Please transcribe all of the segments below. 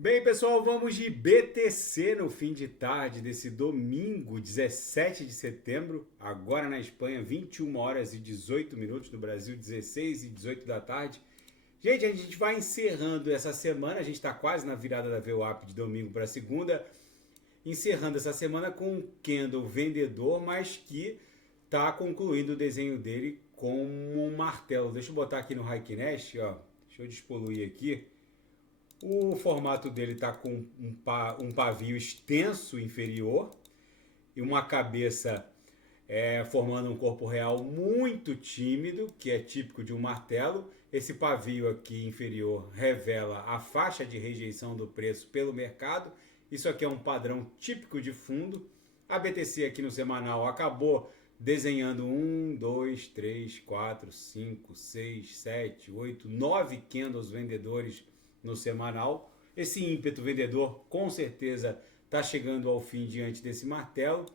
Bem, pessoal, vamos de BTC no fim de tarde desse domingo, 17 de setembro, agora na Espanha, 21 horas e 18 minutos, no Brasil, 16 e 18 da tarde. Gente, a gente vai encerrando essa semana, a gente está quase na virada da VWAP de domingo para segunda, encerrando essa semana com um candle vendedor, mas que está concluindo o desenho dele com um martelo. Deixa eu botar aqui no Raiknest, ó, deixa eu despoluir aqui. O formato dele está com um pavio extenso inferior e uma cabeça formando um corpo real muito tímido, que é típico de um martelo. Esse pavio aqui inferior revela a faixa de rejeição do preço pelo mercado. Isso aqui é um padrão típico de fundo. A BTC aqui no semanal acabou desenhando 1, 2, 3, 4, 5, 6, 7, 8, 9 candles vendedores no semanal. Esse ímpeto vendedor com certeza está chegando ao fim diante desse martelo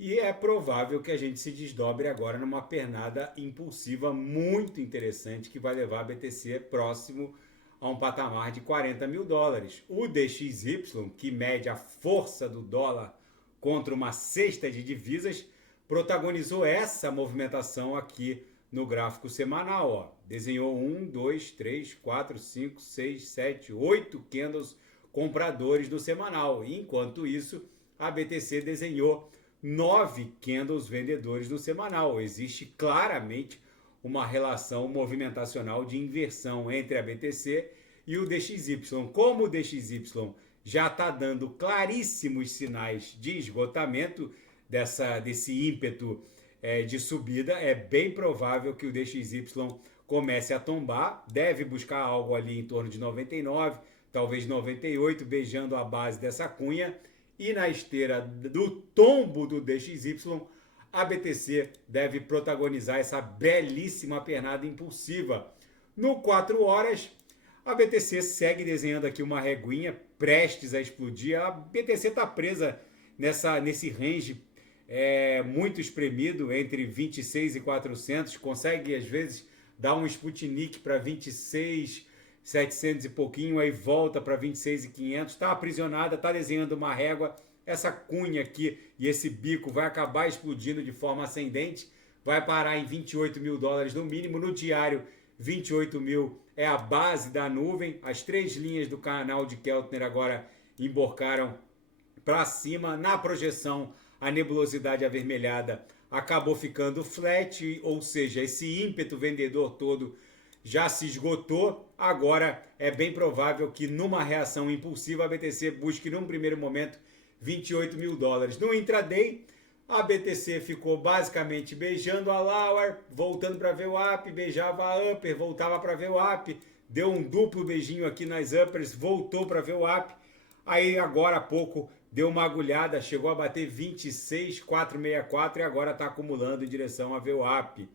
e é provável que a gente se desdobre agora numa pernada impulsiva muito interessante que vai levar a BTC próximo a um patamar de 40 mil dólares. O DXY, que mede a força do dólar contra uma cesta de divisas, protagonizou essa movimentação aqui no gráfico semanal, ó. Desenhou 1, 2, 3, 4, 5, 6, 7, 8 candles compradores no semanal. E, enquanto isso, a BTC desenhou 9 candles vendedores no semanal. Existe claramente uma relação movimentacional de inversão entre a BTC e o DXY. Como o DXY já está dando claríssimos sinais de esgotamento desse ímpeto de subida, é bem provável que o DXY comece a tombar, deve buscar algo ali em torno de 99, talvez 98, beijando a base dessa cunha, e na esteira do tombo do DXY, a BTC deve protagonizar essa belíssima pernada impulsiva. No 4 horas, a BTC segue desenhando aqui uma reguinha prestes a explodir. A BTC está presa nesse range muito espremido entre 26 e 400, consegue às vezes dar um Sputnik para 26, 700 e pouquinho, aí volta para 26 e 500, está aprisionada, está desenhando uma régua, essa cunha aqui e esse bico vai acabar explodindo de forma ascendente, vai parar em 28 mil dólares no mínimo, no diário 28 mil é a base da nuvem, as três linhas do canal de Keltner agora emborcaram para cima, na projeção a nebulosidade avermelhada acabou ficando flat, ou seja, esse ímpeto vendedor todo já se esgotou. Agora é bem provável que numa reação impulsiva a BTC busque num primeiro momento 28 mil dólares. No intraday, a BTC ficou basicamente beijando a lower, voltando para VWAP, beijava a upper, voltava para VWAP, deu um duplo beijinho aqui nas uppers, voltou para VWAP. Aí agora há pouco deu uma agulhada, chegou a bater 26,464 e agora está acumulando em direção a VWAP.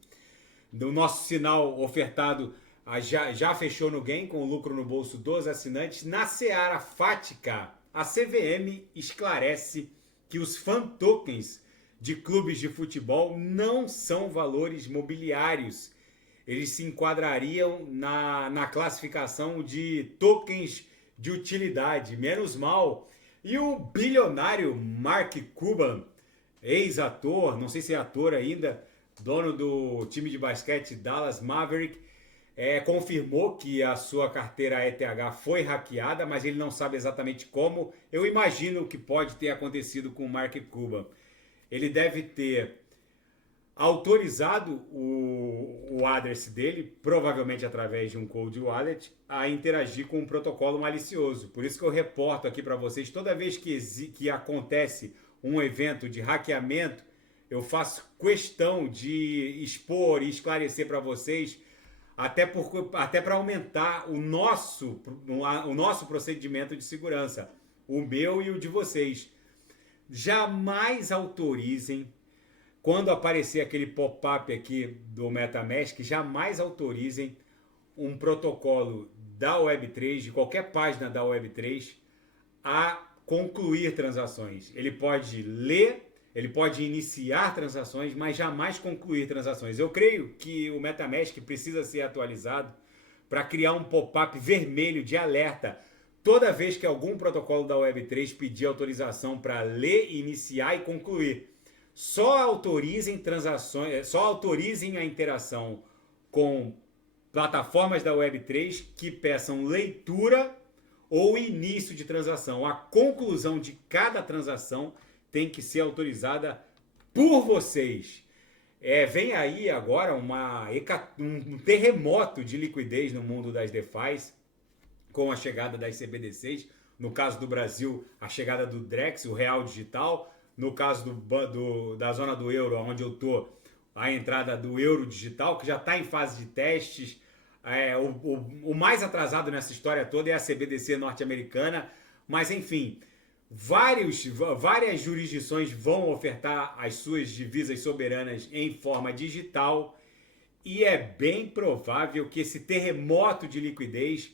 No nosso sinal ofertado já fechou no gain com lucro no bolso dos assinantes. Na seara fática, a CVM esclarece que os fan tokens de clubes de futebol não são valores mobiliários. Eles se enquadrariam na classificação de tokens de utilidade, menos mal. E o bilionário Mark Cuban, ex-ator, não sei se é ator ainda, dono do time de basquete Dallas Maverick, confirmou que a sua carteira ETH foi hackeada, mas ele não sabe exatamente como. Eu imagino que pode ter acontecido com o Mark Cuban. Ele deve ter autorizado o address dele, provavelmente através de um cold wallet, a interagir com um protocolo malicioso. Por isso que eu reporto aqui para vocês, toda vez que acontece um evento de hackeamento, eu faço questão de expor e esclarecer para vocês, até para aumentar o nosso procedimento de segurança, o meu e o de vocês. Jamais autorizem, quando aparecer aquele pop-up aqui do MetaMask, jamais autorizem um protocolo da Web3, de qualquer página da Web3, a concluir transações. Ele pode ler, ele pode iniciar transações, mas jamais concluir transações. Eu creio que o MetaMask precisa ser atualizado para criar um pop-up vermelho de alerta toda vez que algum protocolo da Web3 pedir autorização para ler, iniciar e concluir. Só autorizem transações, só autorizem a interação com plataformas da Web3 que peçam leitura ou início de transação. A conclusão de cada transação tem que ser autorizada por vocês. Vem aí agora um terremoto de liquidez no mundo das DeFis, com a chegada das CBDCs, no caso do Brasil, a chegada do Drex, o Real Digital, no caso da zona do euro, onde eu estou, a entrada do euro digital, que já está em fase de testes. O mais atrasado nessa história toda é a CBDC norte-americana, mas enfim, várias jurisdições vão ofertar as suas divisas soberanas em forma digital e é bem provável que esse terremoto de liquidez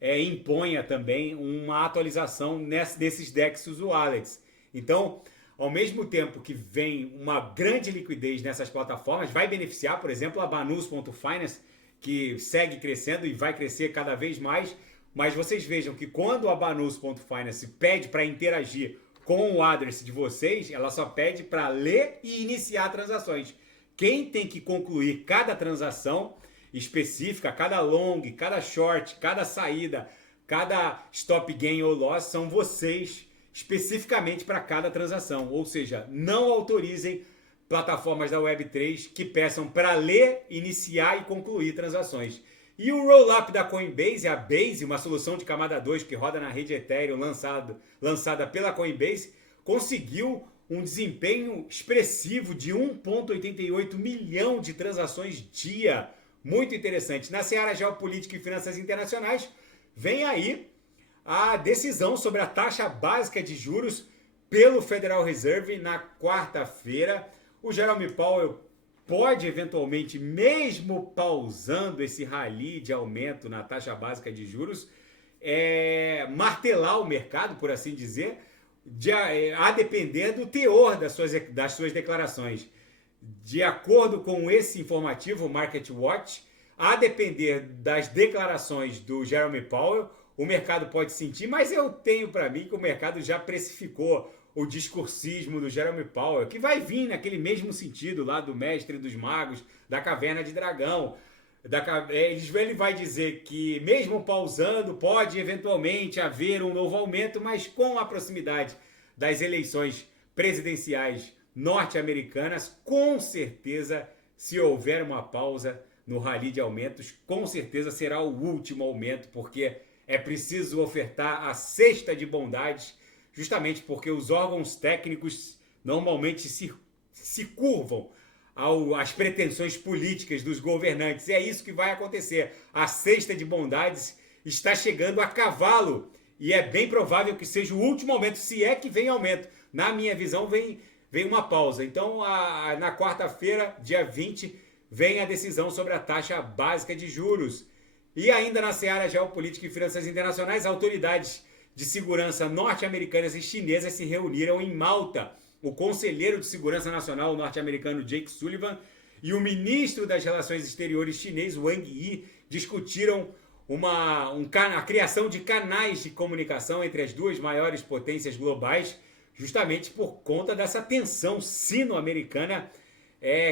imponha também uma atualização desses DEXs wallets. Então, ao mesmo tempo que vem uma grande liquidez nessas plataformas, vai beneficiar, por exemplo, a Banus.finance, que segue crescendo e vai crescer cada vez mais. Mas vocês vejam que quando a Banus.finance pede para interagir com o address de vocês, ela só pede para ler e iniciar transações. Quem tem que concluir cada transação específica, cada long, cada short, cada saída, cada stop gain ou loss, são vocês especificamente para cada transação. Ou seja, não autorizem plataformas da Web3 que peçam para ler, iniciar e concluir transações. E o roll-up da Coinbase, a Base, uma solução de camada 2 que roda na rede Ethereum lançada pela Coinbase, conseguiu um desempenho expressivo de 1,88 milhão de transações dia. Muito interessante. Na seara geopolítica e finanças internacionais, vem aí a decisão sobre a taxa básica de juros pelo Federal Reserve na quarta-feira. O Jerome Powell pode eventualmente, mesmo pausando esse rally de aumento na taxa básica de juros, martelar o mercado, por assim dizer, a depender do teor das suas declarações. De acordo com esse informativo Market Watch, a depender das declarações do Jerome Powell, o mercado pode sentir, mas eu tenho para mim que o mercado já precificou o discursismo do Jerome Powell, que vai vir naquele mesmo sentido lá do Mestre dos Magos, da Caverna de Dragão. Ele vai dizer que mesmo pausando, pode eventualmente haver um novo aumento, mas com a proximidade das eleições presidenciais norte-americanas, com certeza, se houver uma pausa no rally de aumentos, com certeza será o último aumento, porque é preciso ofertar a cesta de bondades, justamente porque os órgãos técnicos normalmente se curvam às pretensões políticas dos governantes. E é isso que vai acontecer. A cesta de bondades está chegando a cavalo e é bem provável que seja o último aumento, se é que vem aumento. Na minha visão, vem uma pausa. Então, na quarta-feira, dia 20, vem a decisão sobre a taxa básica de juros. E ainda na seara geopolítica e finanças internacionais, autoridades de segurança norte-americanas e chinesas se reuniram em Malta. O conselheiro de segurança nacional norte-americano Jake Sullivan e o ministro das relações exteriores chinês Wang Yi discutiram a criação de canais de comunicação entre as duas maiores potências globais, justamente por conta dessa tensão sino-americana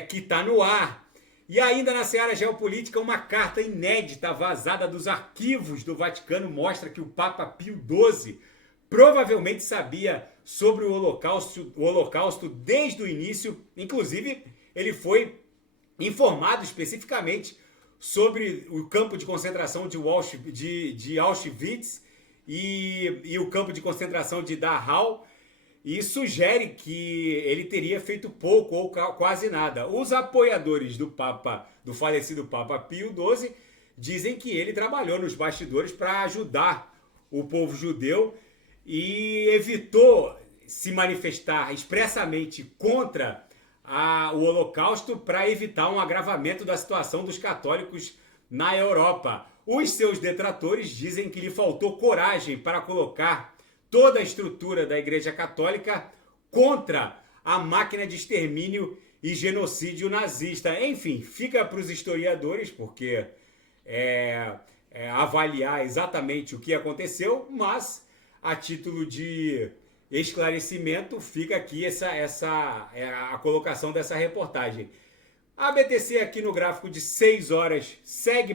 que está no ar. E ainda na seara geopolítica, uma carta inédita vazada dos arquivos do Vaticano mostra que o Papa Pio XII provavelmente sabia sobre o Holocausto desde o início. Inclusive, ele foi informado especificamente sobre o campo de concentração de Auschwitz e o campo de concentração de Dachau, e sugere que ele teria feito pouco ou quase nada. Os apoiadores do falecido Papa Pio XII dizem que ele trabalhou nos bastidores para ajudar o povo judeu e evitou se manifestar expressamente contra o Holocausto para evitar um agravamento da situação dos católicos na Europa. Os seus detratores dizem que lhe faltou coragem para colocar toda a estrutura da Igreja Católica contra a máquina de extermínio e genocídio nazista. Enfim, fica para os historiadores, porque avaliar exatamente o que aconteceu, mas a título de esclarecimento fica aqui a colocação dessa reportagem. A BTC aqui no gráfico de 6 horas segue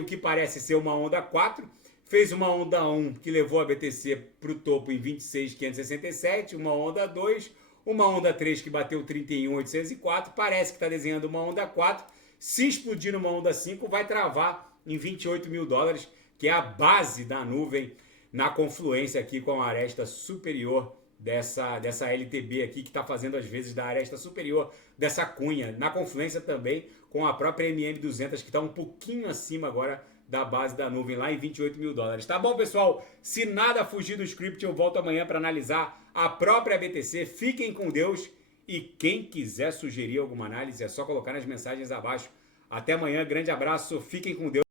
o que parece ser uma onda 4, fez uma onda 1 que levou a BTC para o topo em 26.567, uma onda 2, uma onda 3 que bateu 31.804, parece que está desenhando uma onda 4, se explodir numa onda 5 vai travar em 28 mil dólares, que é a base da nuvem na confluência aqui com a aresta superior dessa LTB aqui, que está fazendo às vezes da aresta superior dessa cunha, na confluência também com a própria MM200, que está um pouquinho acima agora da base da nuvem, lá em 28 mil dólares. Tá bom, pessoal? Se nada fugir do script, eu volto amanhã para analisar a própria BTC. Fiquem com Deus e quem quiser sugerir alguma análise é só colocar nas mensagens abaixo. Até amanhã, grande abraço, fiquem com Deus.